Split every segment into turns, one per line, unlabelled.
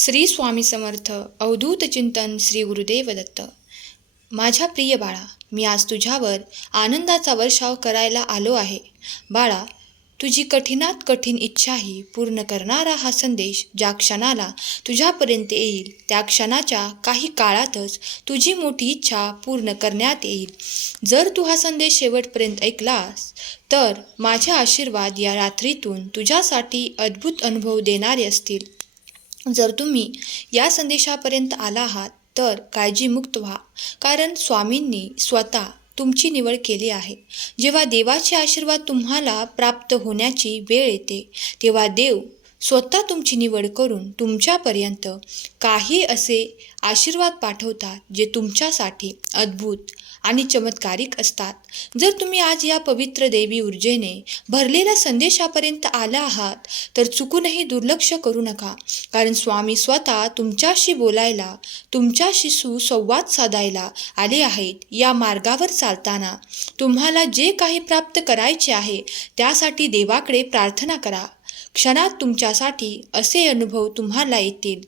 श्री स्वामी समर्थ अवधूत चिंतन श्री गुरुदेव दत्त माझ्या प्रिय बाळा मी आज तुझ्यावर आनंदाचा वर्षाव करायला आलो आहे. बाळा तुझी कठीणात कठीण इच्छाही पूर्ण करणारा हा संदेश ज्या क्षणाला तुझ्यापर्यंत येईल त्या क्षणाच्या काही काळातच तुझी मोठी इच्छा पूर्ण करण्यात येईल. जर तू हा संदेश शेवटपर्यंत ऐकलास तर माझे आशीर्वाद या रात्रीतून तुझ्यासाठी अद्भुत अनुभव देणारे असतील. जर तुम्ही या संदेशापर्यंत आला आहात तर काळजीमुक्त व्हा. कारण स्वामींनी स्वतः तुमची निवड केली आहे. जेव्हा देवाचे आशीर्वाद तुम्हाला प्राप्त होण्याची वेळ येते तेव्हा देव स्वतः तुमची निवड करून तुमच्यापर्यंत काही असे आशीर्वाद पाठवतात जे तुमच्यासाठी अद्भुत आणि चमत्कारिक असतात. जर तुम्ही आज या पवित्र देवी ऊर्जेने भरलेल्या संदेशापर्यंत आला आहात तर चुकूनही दुर्लक्ष करू नका. कारण स्वामी स्वतः तुमच्याशी बोलायला तुमच्याशी सुसंवाद साधायला आले आहेत या मार्गावर चालताना. तुम्हाला जे काही प्राप्त करायचे आहे त्यासाठी देवाकडे प्रार्थना करा. क्षणात तुमच्यासाठी असे अनुभव तुम्हाला येतील.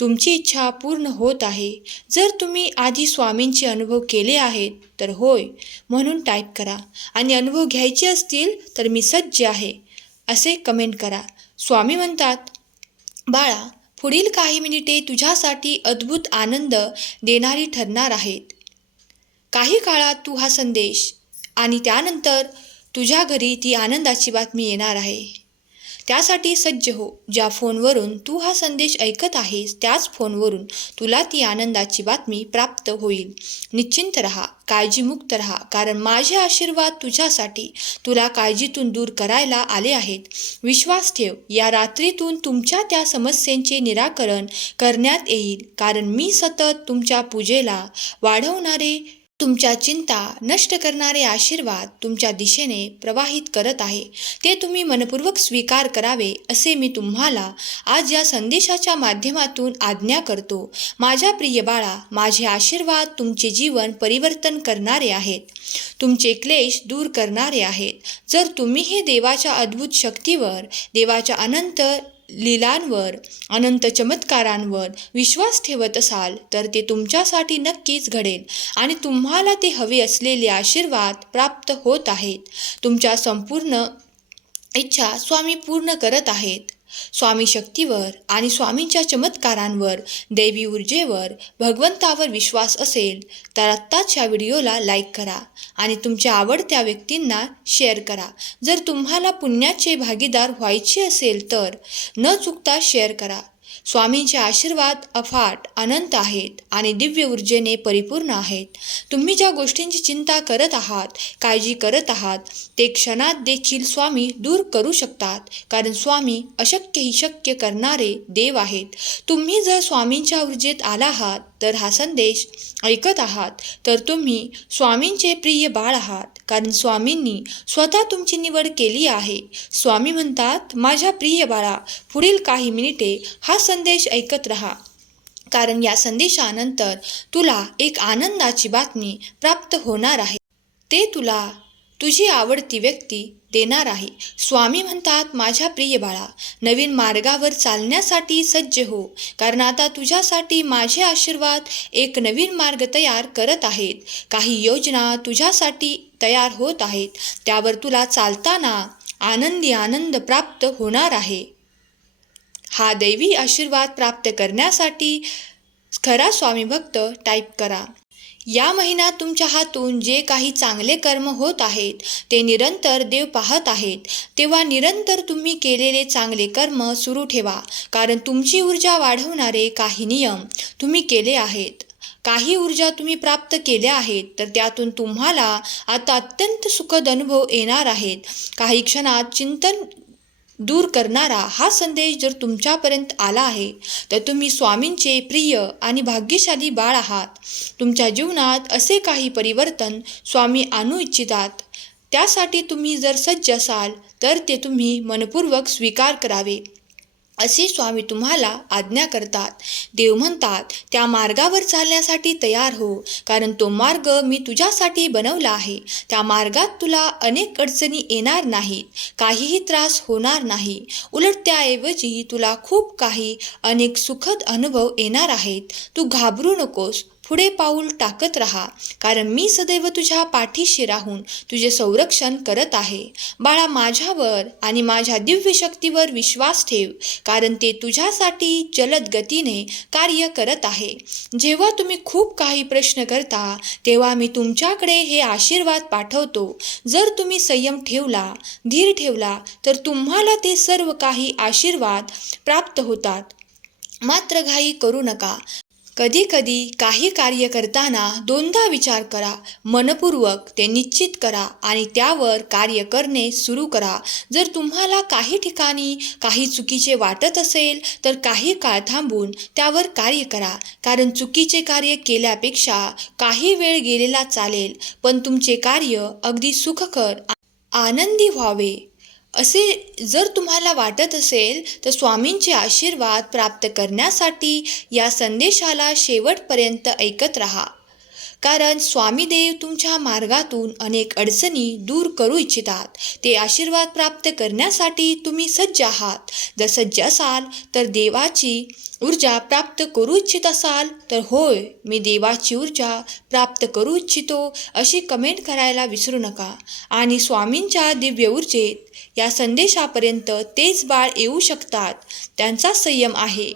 तुमची इच्छा पूर्ण होत आहे. जर तुम्ही आधी स्वामींचे अनुभव केले आहेत तर होय म्हणून टाईप करा. आणि अनुभव घ्यायचे असतील तर मी सज्ज आहे असे कमेंट करा. स्वामी म्हणतात बाळा पुढील काही मिनिटे तुझ्यासाठी अद्भुत आनंद देणारी ठरणार आहेत. काही काळात तू हा संदेश आणि त्यानंतर तुझ्या घरी ती आनंदाची बातमी येणार आहे. त्यासाठी सज्ज हो ज्या फोनवरून तू हा संदेश ऐकत आहेस त्याच फोनवरून तुला ती आनंदाची बातमी प्राप्त होईल. निश्चिंत रहा काळजीमुक्त रहा कारण माझे आशीर्वाद तुझ्यासाठी तुला काळजीतून दूर करायला आले आहेत. विश्वास ठेव या रात्रीतून तुमच्या त्या समस्येचे निराकरण करण्यात येईल कारण मी सतत तुमच्या पूजेला वाढवणारे तुमच्या चिंता नष्ट करणारे आशीर्वाद तुमच्या दिशेने प्रवाहित करत आहे. ते तुम्ही मनपूर्वक स्वीकार करावे असे मी तुम्हाला आज या संदेशाच्या माध्यमातून आज्ञा करतो. माझ्या प्रिय बाळा माझे आशीर्वाद तुमचे जीवन परिवर्तन करणारे आहेत. तुमचे क्लेश दूर करणारे आहेत. जर तुम्ही हे देवाच्या अद्भुत शक्तीवर देवाच्या अनंत लीलांवर अनंत चमत्कारांवर विश्वास ठेवत असाल तर ते तुमच्यासाठी नक्कीच घडेल आणि तुम्हाला ते हवे असलेले आशीर्वाद प्राप्त होत आहेत. तुमच्या संपूर्ण इच्छा स्वामी पूर्ण करत आहेत. स्वामी शक्तीवर आणि स्वामींच्या चमत्कारांवर दैवी ऊर्जेवर भगवंतावर विश्वास असेल तर आत्ताच या व्हिडिओला लाईक करा आणि तुमच्या आवडत्या व्यक्तींना शेअर करा. जर तुम्हाला पुण्याचे भागीदार व्हायचे असेल तर न चुकता शेअर करा. स्वामींचे आशीर्वाद अफाट अनंत आहेत आणि दिव्य ऊर्जेने परिपूर्ण आहेत. तुम्ही ज्या गोष्टींची चिंता करत आहात काळजी करत आहात ते क्षणात देखील स्वामी दूर करू शकतात. कारण स्वामी अशक्यही शक्य करणारे देव आहेत. तुम्ही जर स्वामींच्या ऊर्जेत आला आहात तर हा संदेश ऐकत आहात तर तुम्ही स्वामींचे प्रिय बाळ आहात कारण स्वामींनी स्वतः तुमची निवड केली आहे. स्वामी म्हणतात माझ्या प्रिय बाळा पुढील काही मिनिटे हा संदेश ऐकत रहा. कारण या संदेशानंतर तुला एक आनंदाची बातमी प्राप्त होणार आहे. ते तुला तुझी आवडती व्यक्ती देणार आहे. स्वामी म्हणतात माझ्या प्रिय बाळा नवीन मार्गावर चालण्यासाठी सज्ज हो कारण आता तुझ्यासाठी माझे आशीर्वाद एक नवीन मार्ग तयार करत आहेत. काही योजना तुझ्यासाठी तयार होत आहेत. त्यावर तुला चालताना आनंदी आनंद प्राप्त होणार आहे. हा दैवी आशीर्वाद प्राप्त करण्यासाठी खरा स्वामी भक्त टाईप करा. या महिन्यात तुमच्या हातून जे काही चांगले कर्म होत आहेत ते निरंतर देव पाहत आहेत. तेव्हा निरंतर तुम्ही केलेले चांगले कर्म सुरू ठेवा कारण तुमची ऊर्जा वाढवणारे काही नियम तुम्ही केले आहेत. काही ऊर्जा तुम्ही प्राप्त केल्या आहेत तर त्यातून तुम्हाला आता अत्यंत सुखद अनुभव येणार आहेत. काही क्षणात चिंतन दूर करणारा हा संदेश जर तुमच्यापर्यंत आला आहे तर तुम्ही स्वामींचे प्रिय आणि भाग्यशाली बाळ आहात. तुमच्या जीवनात असे काही परिवर्तन स्वामी आणू इच्छितात. त्यासाठी तुम्ही जर सज्ज असाल तर ते तुम्ही मनपूर्वक स्वीकार करावे. असे स्वामी तुम्हाला आज्ञा करतात. देव म्हणतात त्या मार्गावर चालण्यासाठी तयार हो कारण तो मार्ग मी तुझ्यासाठी बनवला आहे. त्या मार्गात तुला अनेक अडचणी येणार नाहीत. काहीही त्रास होणार नाही. उलट त्याऐवजी तुला खूप काही अनेक सुखद अनुभव येणार आहेत. तू घाबरू नकोस. पुढे पाऊल टाकत राहा कारण मी सदैव तुझ्या पाठीशी राहून तुझे संरक्षण करत आहे. बाळा माझ्यावर आणि माझ्या दिव्य शक्तीवर विश्वास ठेव कारण ते तुझ्यासाठी जलद गतीने कार्य करत आहे. जेव्हा तुम्ही खूप काही प्रश्न करता तेव्हा मी तुमच्याकडे हे आशीर्वाद पाठवतो. जर तुम्ही संयम ठेवला धीर ठेवला तर तुम्हाला ते सर्व काही आशीर्वाद प्राप्त होतात. मात्र घाई करू नका. कधी कधी काही कार्य करताना दोनदा विचार करा मनपूर्वक ते निश्चित करा आणि त्यावर कार्य करणे सुरू करा. जर तुम्हाला काही ठिकाणी काही चुकीचे वाटत असेल तर काही काळ थांबून त्यावर कार्य करा. कारण चुकीचे कार्य केल्यापेक्षा काही वेळ गेलेला चालेल पण तुमचे कार्य अगदी सुखकर आनंदी व्हावे. असे जर तुम्हाला वाटत असेल तर स्वामींचे आशीर्वाद प्राप्त करण्यासाठी या संदेशाला शेवटपर्यंत ऐकत रहा. कारण स्वामीदेव तुमच्या मार्गातून अनेक अडचणी दूर करू इच्छितात. ते आशीर्वाद प्राप्त करण्यासाठी तुम्ही सज्ज आहात. जर सज्ज असाल तर देवाची ऊर्जा प्राप्त करू इच्छित असाल तर होय मी देवाची ऊर्जा प्राप्त करू इच्छितो अशी कमेंट करायला विसरू नका. आणि स्वामींच्या दिव्य ऊर्जेत या संदेशापर्यंत तेच बाळ येऊ शकतात. त्यांचा संयम आहे.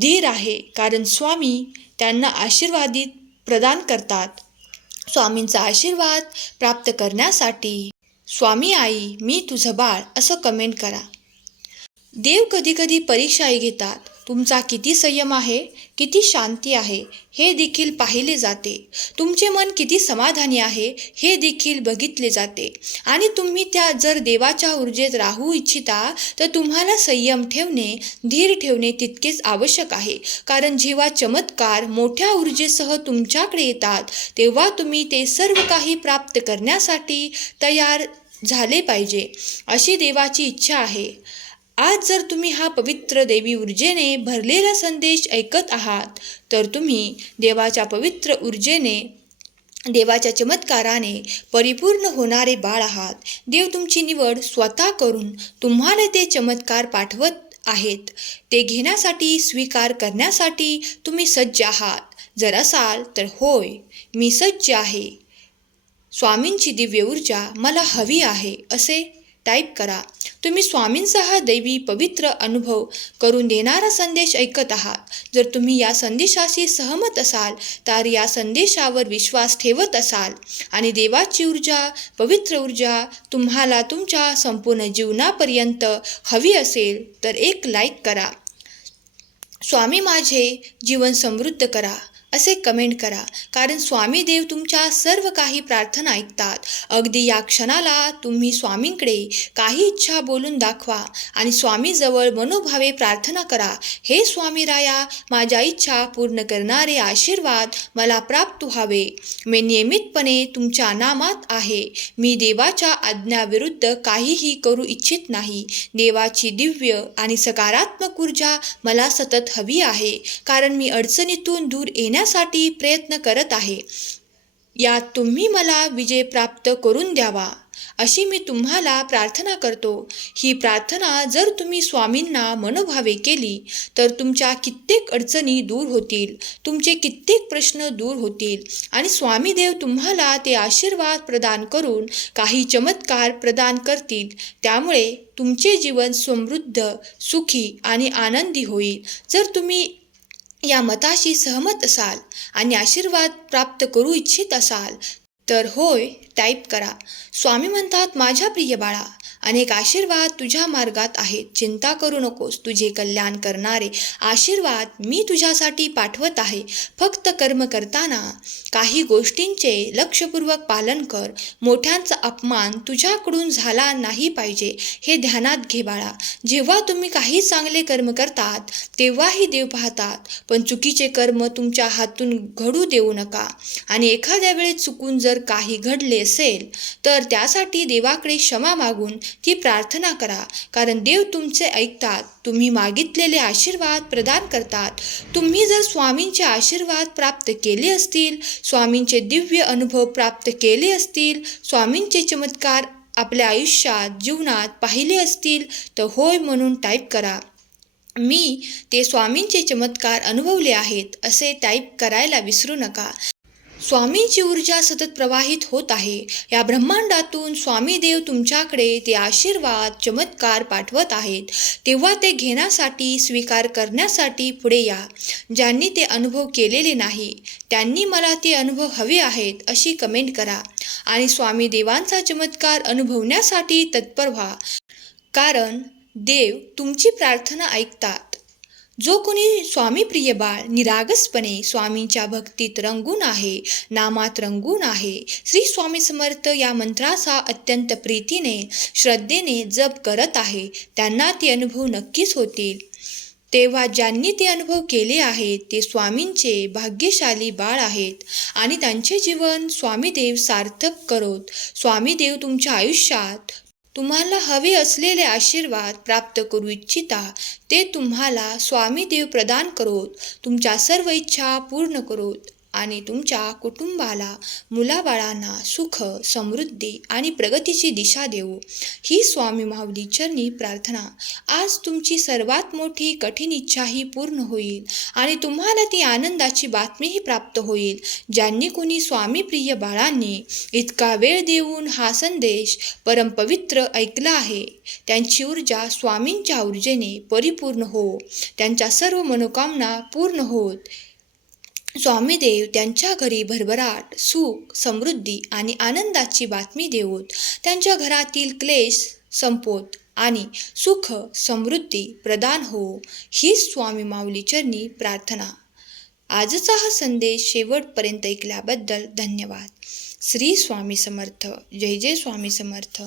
धीर आहे. कारण स्वामी त्यांना आशीर्वादित प्रदान करतात. स्वामींचा आशीर्वाद प्राप्त करण्यासाठी स्वामी आई मी तुझं बाळ असं कमेंट करा. देव कधीकधी परीक्षाही घेतात. तुमचा किती संयम आहे किती शांती आहे हे देखील पाहिले जाते. तुमचे मन किती समाधानी आहे हे देखील बघितले जाते. आणि तुम्ही त्या जर देवाच्या ऊर्जेत राहू इच्छिता तर तुम्हाला संयम ठेवणे धीर ठेवणे तितकेच आवश्यक आहे. कारण जेव्हा चमत्कार मोठ्या ऊर्जेसह तुमच्याकडे येतात तेव्हा तुम्ही ते सर्व काही प्राप्त करण्यासाठी तयार झाले पाहिजे अशी देवाची इच्छा आहे. आज जर तुम्ही हा पवित्र देवी ऊर्जेने भरलेला संदेश ऐकत आहात तर तुम्ही देवाच्या पवित्र ऊर्जेने देवाच्या चमत्काराने परिपूर्ण होणारे बाळ आहात. देव तुमची निवड स्वतः करून तुम्हाला ते चमत्कार पाठवत आहेत. ते घेण्यासाठी स्वीकार करण्यासाठी तुम्ही सज्ज आहात. जर असाल तर होय मी सज्ज आहे. स्वामींची दिव्य ऊर्जा मला हवी आहे असे टाईप करा. तुम्ही स्वामींसह दैवी पवित्र अनुभव करून देणारा संदेश ऐकत आहात. जर तुम्ही या संदेशाशी सहमत असाल तर या संदेशावर विश्वास ठेवत असाल आणि देवाची ऊर्जा पवित्र ऊर्जा तुम्हाला तुमच्या संपूर्ण जीवनापर्यंत हवी असेल तर एक लाईक करा. स्वामी माझे जीवन समृद्ध करा. असे कमेंट करा. कारण स्वामी देव तुमच्या सर्व काही प्रार्थना ऐकतात. अगदी या क्षणाला तुम्ही स्वामींकडे काही इच्छा बोलून दाखवा आणि स्वामीजवळ मनोभावे प्रार्थना करा. हे स्वामी राया माझ्या इच्छा पूर्ण करणारे आशीर्वाद मला प्राप्त व्हावे. मी नियमितपणे तुमच्या नामात आहे. मी देवाच्या आज्ञाविरुद्ध काहीही करू इच्छित नाही. देवाची दिव्य आणि सकारात्मक ऊर्जा मला सतत हवी आहे. कारण मी अडचणीतून दूर येण्या करण्यासाठी प्रयत्न करत आहे. यात तुम्ही मला विजय प्राप्त करून द्यावा अशी मी तुम्हाला प्रार्थना करतो. ही प्रार्थना जर तुम्ही स्वामींना मनोभावे केली तर तुमच्या कित्येक अडचणी दूर होतील तुमचे कित्येक प्रश्न दूर होतील आणि स्वामीदेव तुम्हाला ते आशीर्वाद प्रदान करून काही चमत्कार प्रदान करतील. त्यामुळे तुमचे जीवन समृद्ध सुखी आणि आनंदी होईल. जर तुम्ही या मताशी सहमत असाल आणि आशीर्वाद प्राप्त करू इच्छित असाल तर होय टाईप करा. स्वामी म्हणतात माझ्या प्रिय बाळा अनेक आशीर्वाद तुझ्या मार्गात आहेत. चिंता करू नकोस. तुझे कल्याण करणारे आशीर्वाद मी तुझ्यासाठी पाठवत आहे. फक्त कर्म करताना काही गोष्टींचे लक्षपूर्वक पालन कर. मोठ्यांचा अपमान तुझ्याकडून झाला नाही पाहिजे. हे ध्यानात घे बाळा. जेव्हा तुम्ही काही चांगले कर्म करतात तेव्हाही देव पाहतात. पण चुकीचे कर्म तुमच्या हातून घडू देऊ नका. आणि एखाद्या वेळी चुकून जर काही घडले असेल तर त्यासाठी देवाकडे क्षमा मागून ती प्रार्थना करा. कारण देव तुमचे ऐकतात तुम्ही मागितलेले आशीर्वाद प्रदान करतात. तुम्ही जर स्वामींचे आशीर्वाद प्राप्त केले असतील स्वामींचे दिव्य अनुभव प्राप्त केले असतील स्वामींचे चमत्कार आपल्या आयुष्यात जीवनात पाहिले असतील तर होय म्हणून टाईप करा. मी ते स्वामींचे चमत्कार अनुभवले आहेत असे टाईप करायला विसरू नका. स्वामींची ऊर्जा सतत प्रवाहित होत आहे. या ब्रह्मांडातून स्वामी देव तुमच्याकडे ते आशीर्वाद चमत्कार पाठवत आहेत. तेव्हा ते घेण्यासाठी स्वीकार करण्यासाठी पुढे या. ज्यांनी ते अनुभव केलेले नाही त्यांनी मला ते अनुभव हवे आहेत अशी कमेंट करा. आणि स्वामी देवांचा चमत्कार अनुभवण्यासाठी तत्पर व्हा. कारण देव तुमची प्रार्थना ऐकतात. जो कोणी स्वामीप्रिय बाळ निरागसपणे स्वामींच्या भक्तीत रंगून आहे नामात रंगून आहे श्री स्वामी समर्थ या मंत्राचा अत्यंत प्रीतीने श्रद्धेने जप करत आहे त्यांना ते अनुभव नक्कीच होतील. तेव्हा ज्यांनी ते अनुभव केले आहेत ते स्वामींचे भाग्यशाली बाळ आहेत आणि त्यांचे जीवन स्वामीदेव सार्थक करोत. स्वामीदेव तुमच्या आयुष्यात तुम्हाला हवे असलेले आशीर्वाद प्राप्त करू इच्छिता ते तुम्हाला स्वामी देव प्रदान करोत. तुमच्या सर्व इच्छा पूर्ण करोत. आणि तुमच्या कुटुंबाला मुलाबाळांना सुख समृद्धी आणि प्रगतीची दिशा देऊ. ही स्वामी माऊली चरणी प्रार्थना. आज तुमची सर्वात मोठी कठीण इच्छाही पूर्ण होईल आणि तुम्हाला ती आनंदाची बातमीही प्राप्त होईल ज्यांनी कोणी स्वामीप्रिय बाळांनी इतका वेळ देऊन हा संदेश परमपवित्र ऐकला आहे. त्यांची ऊर्जा स्वामींच्या ऊर्जेने परिपूर्ण हो. त्यांच्या सर्व मनोकामना पूर्ण होत. स्वामीदेव त्यांच्या घरी भरभराट सुख समृद्धी आणि आनंदाची बातमी देवोत. त्यांच्या घरातील क्लेश संपोत आणि सुख समृद्धी प्रदान हो. हीच स्वामी माऊली चरणी प्रार्थना. आजचा हा संदेश शेवटपर्यंत ऐकल्याबद्दल धन्यवाद. श्री स्वामी समर्थ. जय जय स्वामी समर्थ.